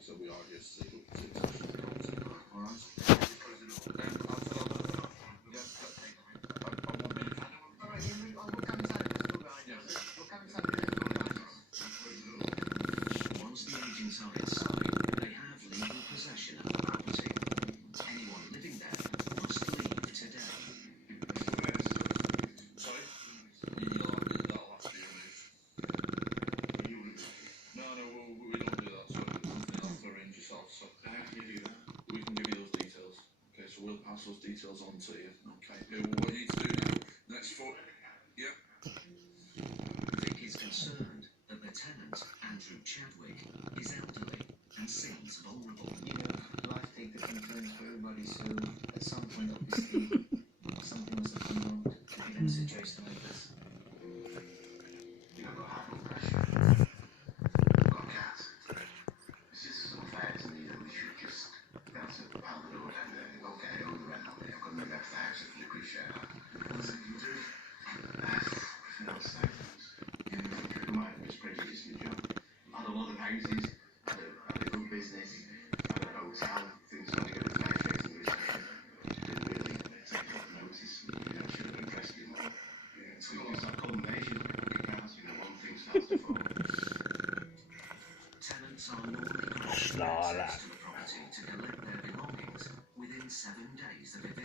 so we are just looking to all right. Once the agents are inside, they have legal possession of the property. Anyone living there must leave today. Sorry? That'll have to be removed. No, we don't do that, so you'll have to arrange yourself. So how can you do that? We can give you those details. Okay, so we'll pass those details on to you. Okay. What you need to do now, next foot. Yep. Vic is concerned that the tenant, Andrew Chadwick, is elderly and seems vulnerable. Life take the influence for everybody, so at some point, obviously, something must have come wrong to be in a situation like this. You know, got high blood pressure, got gas. It's just some affairs and, we should just bounce it pound the road and okay, I owe the rent on it. I've got to move out of the house if you appreciate that. What's it you do? If not statements. Yeah, I might have just prejudiced my job. I had a lot of houses, had a good business, had a hotel, things like that, fire chasing the reception. Didn't really take a lot of notice. I should have impressed me more. Yeah, it's like combination of cars, one thing starts to fall. Tenants are normally granted access to the property to collect their belongings within 7 days of eviction.